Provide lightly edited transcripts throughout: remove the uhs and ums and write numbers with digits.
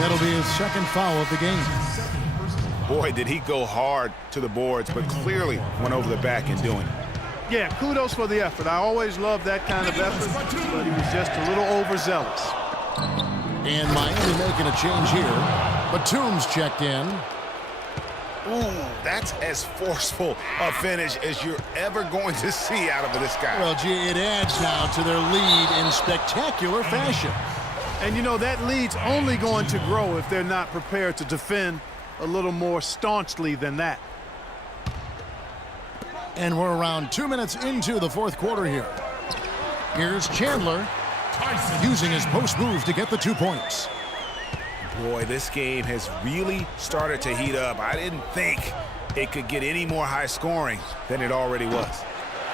That'll be his second foul of the game. Boy, did he go hard to the boards, but clearly went over the back in doing it. Yeah, kudos for the effort. I always love that kind of effort, but he was just a little overzealous. And Miami making a change here. Batum's checked in. Ooh, that's as forceful a finish as you're ever going to see out of this guy. Well, gee, it adds now to their lead in spectacular fashion. And, you know, that lead's only going to grow if they're not prepared to defend a little more staunchly than that. And we're around 2 minutes into the fourth quarter here. Here's Chandler using his post move to get the 2 points. Boy, this game has really started to heat up. I didn't think it could get any more high scoring than it already was.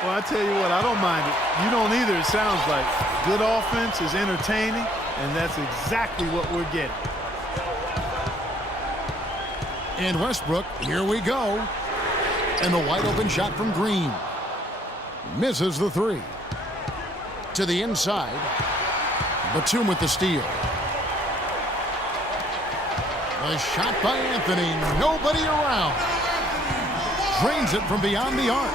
Well, I tell you what, I don't mind it. You don't either, it sounds like. Good offense is entertaining, and that's exactly what we're getting. And Westbrook, here we go. And the wide open shot from Green. Misses the three. To the inside. Batum with the steal. A shot by Anthony. Nobody around. Drains it from beyond the arc.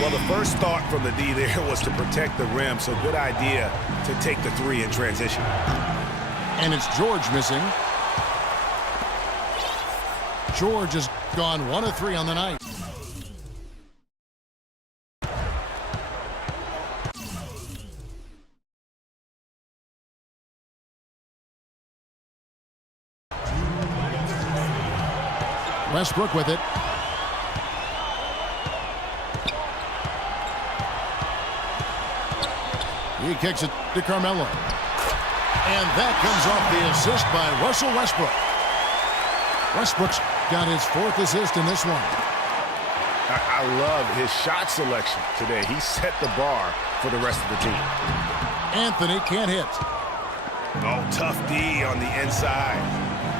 Well, the first thought from the D there was to protect the rim, so good idea to take the three in transition. And it's George missing. George has gone 1 of 3 on the night. Westbrook with it. He kicks it to Carmelo. And that comes off the assist by Russell Westbrook. Westbrook's got his 4th assist in this one. I love his shot selection today. He set the bar for the rest of the team. Anthony can't hit. Oh, tough D on the inside.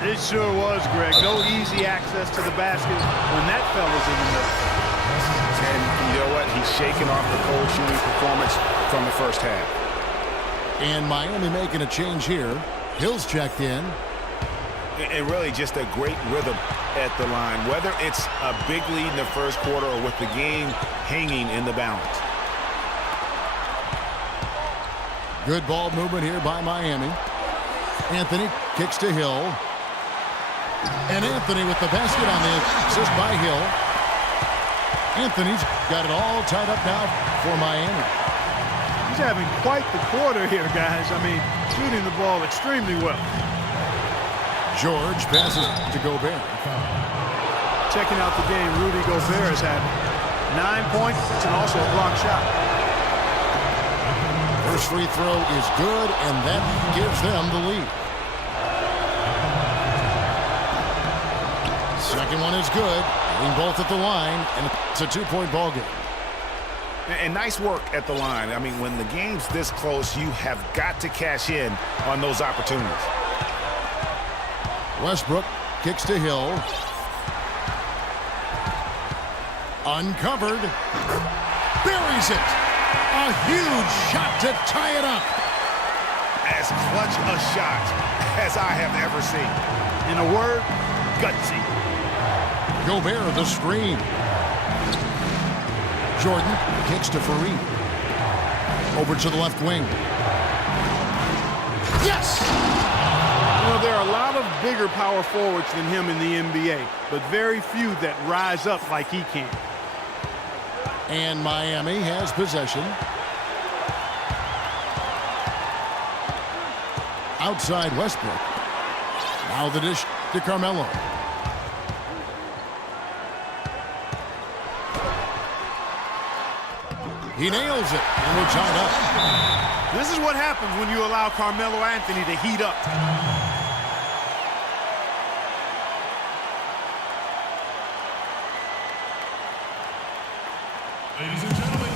It sure was, Greg. No easy access to the basket when that fella's in the middle. And you know what? He's shaking off the cold shooting performance from the first half. And Miami making a change here. Hill's checked in. And really just a great rhythm at the line, whether it's a big lead in the first quarter or with the game hanging in the balance. Good ball movement here by Miami. Anthony kicks to Hill. And Anthony with the basket on the assist by Hill. Anthony's got it all tied up now for Miami. He's having quite the quarter here, guys. I mean, shooting the ball extremely well. George passes to Gobert. Checking out the game Rudy Gobert has had 9 points and also a block shot. First free throw is good, and that gives them the lead. Second one is good. Hitting both at the line, and it's a 2-point ball game. And nice work at the line. I mean, when the game's this close, you have got to cash in on those opportunities. Westbrook kicks to Hill. Uncovered. Buries it. A huge shot to tie it up. As clutch a shot as I have ever seen. In a word, gutsy. Gobert the screen. Jordan kicks to Fareed. Over to the left wing. Yes! You know, there are a lot of bigger power forwards than him in the NBA, but very few that rise up like he can. And Miami has possession. Outside Westbrook. Now the dish to Carmelo. He nails it, and we're tied up. This is what happens when you allow Carmelo Anthony to heat up. Ladies and gentlemen,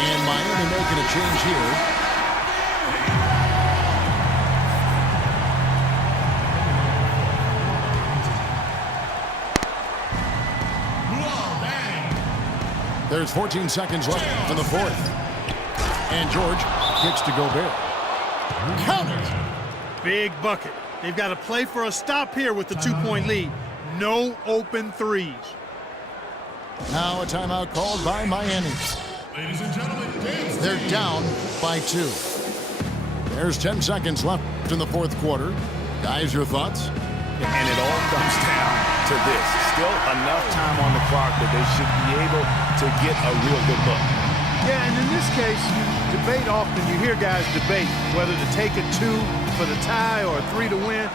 And Miami making a change here. There's 14 seconds left in the fourth. And George kicks to Gobert. Count it! Big bucket. They've got to play for a stop here with the 2-point lead. No open threes. Now a timeout called by Miami. Ladies and gentlemen, they're down by 2. There's 10 seconds left in the fourth quarter. Guys, your thoughts? And it all comes down to this. Still enough time on the clock that they should be able to get a real good look. Yeah, and in this case, you debate often. You hear guys debate whether to take a 2 for the tie or a 3 to win.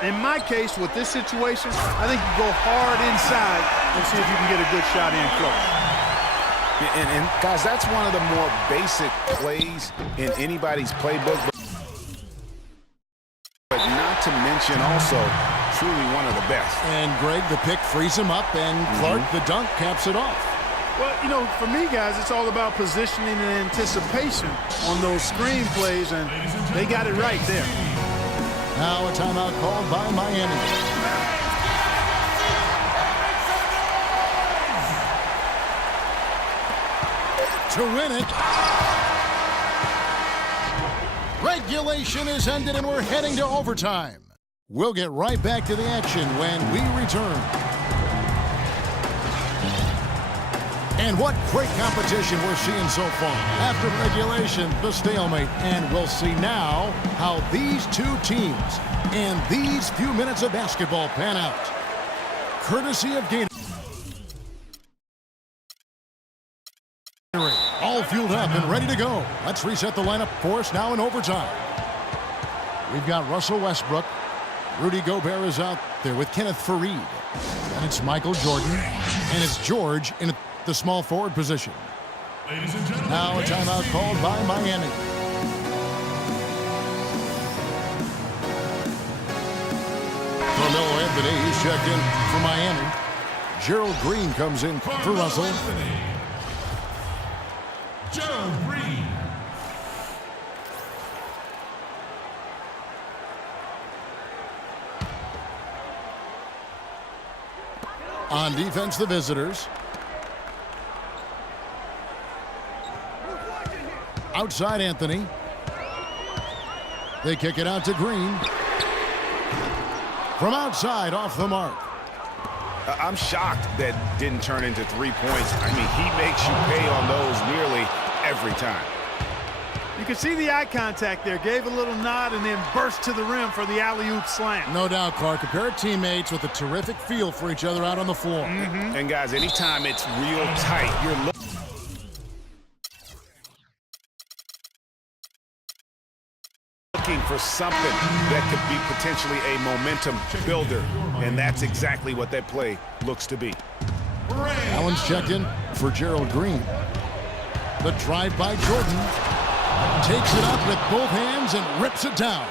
In my case, with this situation, I think you go hard inside and see if you can get a good shot in close. And guys, that's one of the more basic plays in anybody's playbook. But not to mention also truly one of the best. And Greg, the pick frees him up, and Clark, the dunk, caps it off. Well, you know, for me, guys, it's all about positioning and anticipation on those screen plays, and they got it right there. Now a timeout called by Miami. To win it. Regulation is ended and we're heading to overtime. We'll get right back to the action when we return. And what great competition we're seeing so far. After regulation, the stalemate. And we'll see now how these two teams and these few minutes of basketball pan out. Courtesy of Gatorade. All fueled up and ready to go. Let's reset the lineup for us now in overtime. We've got Russell Westbrook. Rudy Gobert is out there with Kenneth Faried. And it's Michael Jordan. And it's George in the small forward position. Now a timeout called by Miami. Carmelo Anthony, he's checked in for Miami. Gerald Green comes in for Russell. Gerald Green. On defense, the visitors. Outside Anthony. They kick it out to Green. From outside, off the mark. I'm shocked that didn't turn into 3 points. I mean, he makes you pay on those nearly every time. You can see the eye contact there. Gave a little nod and then burst to the rim for the alley-oop slam. No doubt, Clark. A pair of teammates with a terrific feel for each other out on the floor. And guys, anytime it's real tight, you're looking for something that could be potentially a momentum builder, and that's exactly what that play looks to be. Allen's checked in for Gerald Green. The drive by Jordan. Takes it up with both hands and rips it down.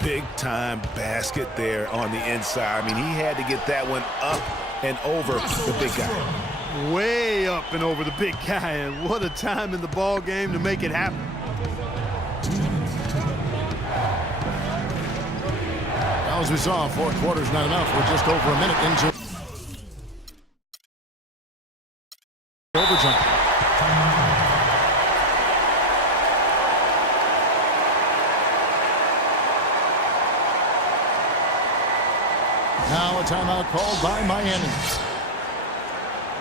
Big-time basket there on the inside. I mean, he had to get that one up and over the big guy. Way up and over the big guy, and what a time in the ball game to make it happen. Now, as we saw, 4 quarters not enough. We're just over a minute into overtime. Now a timeout called by Miami.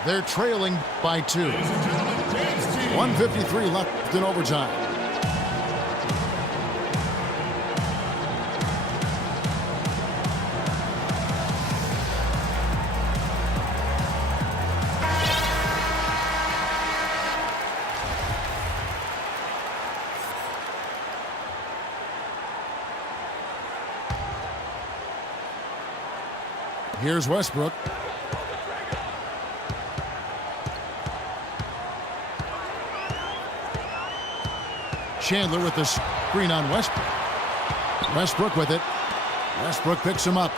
They're trailing by 2. 1:53 left in overtime. Here's Westbrook. Chandler with the screen on Westbrook. Westbrook with it. Westbrook picks him up.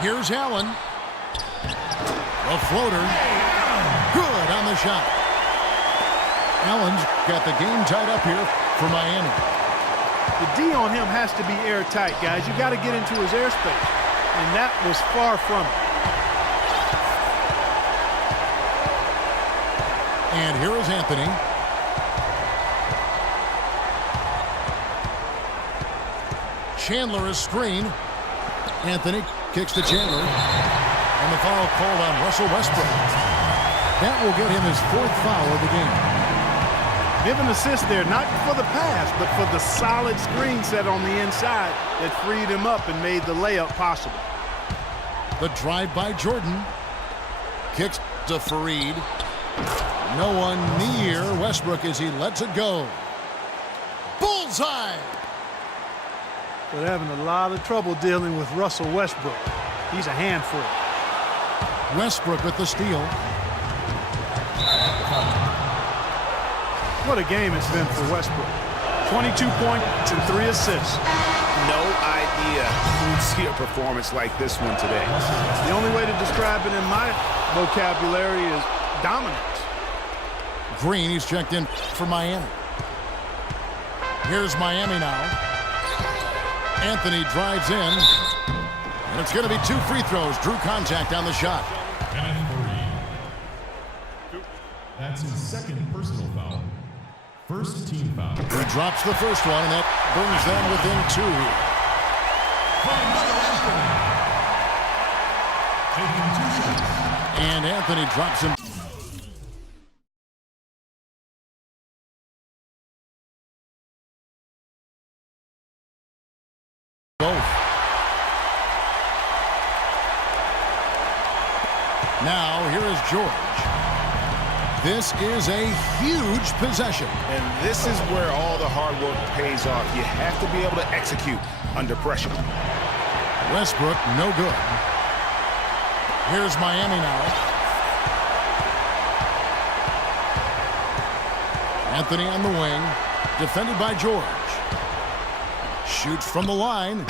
Here's Allen. A floater. Good on the shot. Allen's got the game tied up here for Miami. The D on him has to be airtight, guys. You got to get into his airspace, and that was far from it. And here is Anthony. Chandler is screened. Anthony kicks to Chandler. And the foul called on Russell Westbrook. That will get him his 4th foul of the game. Give an assist there, not for the pass, but for the solid screen set on the inside that freed him up and made the layup possible. The drive by Jordan. Kicks to Fareed. No one near Westbrook as he lets it go. Bullseye! But having a lot of trouble dealing with Russell Westbrook. He's a handful. Westbrook with the steal. What a game it's been for Westbrook. 22 points and 3 assists. No idea who'd see a performance like this one today. The only way to describe it in my vocabulary is dominance. Green, he's checked in for Miami. Here's Miami now. Anthony drives in. And it's going to be 2 free throws. Drew contact on the shot. And 3. That's his 2nd personal foul. 1st team foul. He drops the first one, and that brings them within 2 here. Taking 2 shots. And Anthony drops him. Both. Now, here is George. This is a huge possession. And this is where all the hard work pays off. You have to be able to execute under pressure. Westbrook, no good. Here's Miami now. Anthony on the wing, defended by George. Shoots from the line.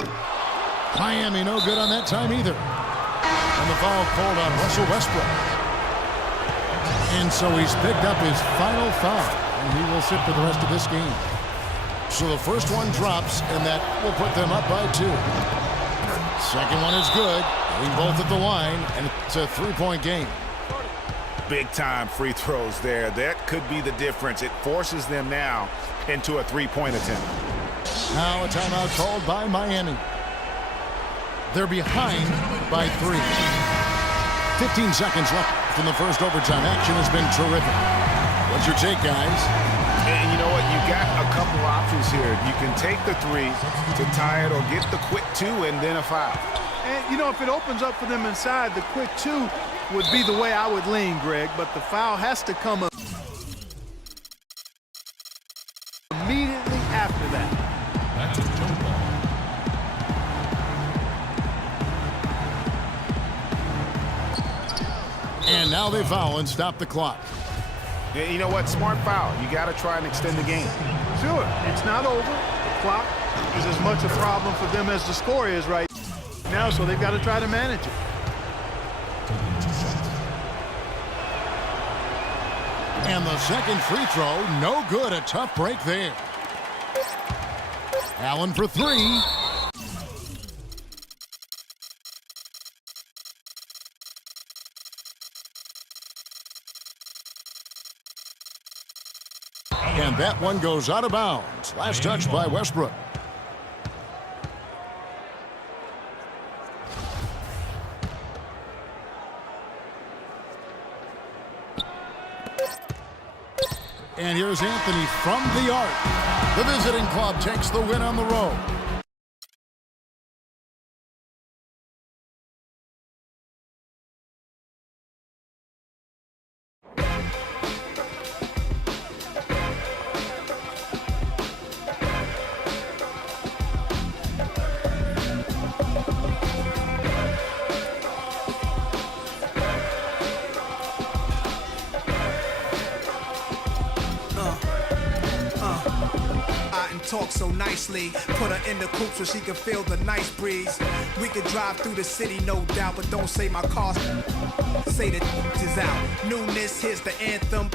Miami no good on that time either. And the foul called on Russell Westbrook. And so he's picked up his final foul, and he will sit for the rest of this game. So the first one drops, and that will put them up by 2. Second one is good. Hitting both at the line, and it's a 3-point game. Big-time free throws there. That could be the difference. It forces them now into a 3-point attempt. Now a timeout called by Miami. They're behind by 3. 15 seconds left in the first overtime. Action has been terrific. What's your take, guys? And you know what? You got a couple options here. You can take the 3 to tie it or get the quick 2 and then a foul. And, you know, if it opens up for them inside, the quick 2 would be the way I would lean, Greg. But the foul has to come up immediately after that. That's a jump ball. And now they foul and stop the clock. Yeah, you know what? Smart foul. You got to try and extend the game. Sure, it's not over. The clock is as much a problem for them as the score is right now, so they've got to try to manage it. Taking 2 shots. And the second free throw, no good. A tough break there. Allen for 3. And that one goes out of bounds. Last touch by Westbrook. And here's Anthony from the arc. The visiting club takes the win on the road. Talk so nicely, put her in the coupe so she can feel the nice breeze. We could drive through the city, no doubt, but don't say my car. Say the is out. Newness, here's the anthem.